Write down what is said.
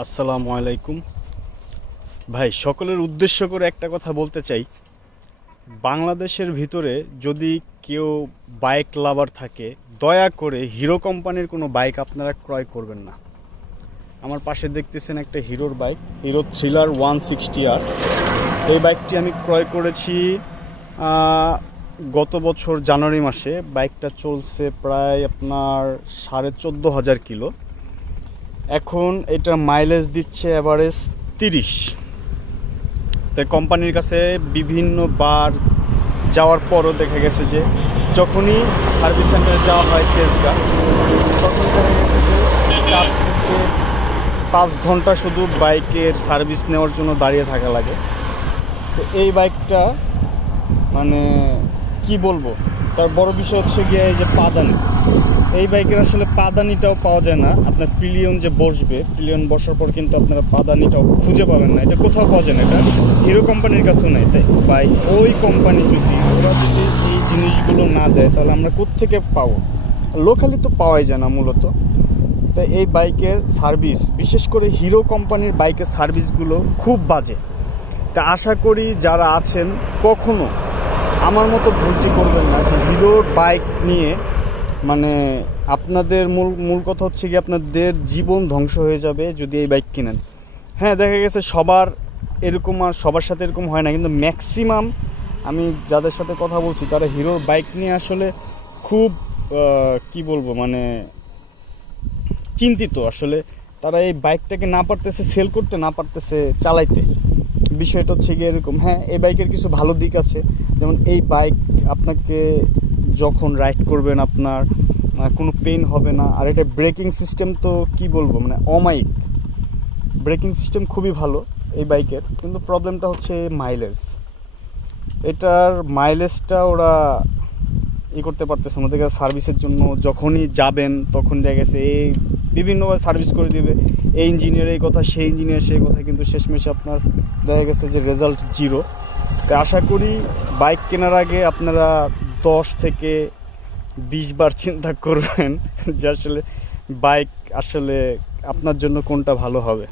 আসসালামু আলাইকুম ভাই, সকলের উদ্দেশ্য করে একটা কথা বলতে চাই। বাংলাদেশের ভিতরে যদি কেউ বাইক লাভার থাকে, দয়া করে হিরো কোম্পানির কোনো বাইক আপনারা ক্রয় করবেন না। আমার পাশে দেখতেছেন একটা হিরোর বাইক, হিরো থ্রিলার 160R। এই বাইকটি আমি ক্রয় করেছি গত বছর জানুয়ারি মাসে। বাইকটা চলছে প্রায় আপনার 14,500 কিলো। এখন এটা মাইলেজ দিচ্ছে অ্যাভারেজ 30। তাই কোম্পানির কাছে বিভিন্নবার যাওয়ার পরও দেখা গেছে যে যখনই সার্ভিস সেন্টারে যাওয়া হয় তেজগাঁ, তখন দেখা গেছে যে 4 থেকে 5 ঘন্টা শুধু বাইকের সার্ভিস নেওয়ার জন্য দাঁড়িয়ে থাকা লাগে। তো এই বাইকটা মানে কি বলবো, তার বড় বিষয় হচ্ছে গিয়ে এই যে পাদানি। এই বাইকের আসলে পাদানিটাও পাওয়া যায় না। আপনার পিলিয়ন যে বসবে, পিলিয়ন বসার পর কিন্তু আপনারা পাদানিটাও খুঁজে পাবেন না, এটা কোথাও পাওয়া যায় না। এটা হিরো কোম্পানির কাছেও নেই। তাই ভাই, ওই কোম্পানি যদি ওরা যদি এই জিনিসগুলো না দেয়, তাহলে আমরা কোত্থেকে পাবো? লোকালি তো পাওয়াই যায় না মূলত। তাই এই বাইকের সার্ভিস, বিশেষ করে হিরো কোম্পানির বাইকের সার্ভিসগুলো খুব বাজে। তা আশা করি যারা আছেন কখনো আমার মতো ভুলটি করবেন না যে হিরোর বাইক নিয়ে মানে আপনাদের মূল কথা হচ্ছে কি আপনাদের জীবন ধ্বংস হয়ে যাবে যদি এই বাইক কিনেন। হ্যাঁ, দেখা গেছে সবার এরকম, আর সবার সাথে এরকম হয় না, কিন্তু ম্যাক্সিমাম আমি যাদের সাথে কথা বলছি তারা হিরোর বাইক নিয়ে আসলে খুব কি বলবো মানে চিন্তিত। আসলে তারা এই বাইকটাকে না পারতেছে সেল করতে, না পারতেছে চালাইতে। বিষয়টা হচ্ছে গিয়ে এরকম। হ্যাঁ, এই বাইকের কিছু ভালো দিক আছে, যেমন এই বাইক আপনাকে যখন রাইড করবেন আপনার কোনো পেইন হবে না। আর এটা ব্রেকিং সিস্টেম তো কি বলবো মানে অমায়িক। ব্রেকিং সিস্টেম খুবই ভালো এই বাইকের, কিন্তু প্রবলেমটা হচ্ছে মাইলেজ। এটার মাইলেজটা ওরা করতে পারতেছে না। ওদের কাছে সার্ভিসের জন্য যখনই যাবেন তখন দেখা গেছে এই বিভিন্নভাবে সার্ভিস করে দেবে, এই ইঞ্জিনিয়ার এই কথা, সেই ইঞ্জিনিয়ার সেই কথা, কিন্তু শেষমেশে আপনার দেখা গেছে যে রেজাল্ট জিরো। তাই আশা করি বাইক কেনার আগে আপনারা 10 থেকে 20 বার চিন্তা করবেন যে আসলে বাইক আসলে আপনার জন্য কোনটা ভালো হবে।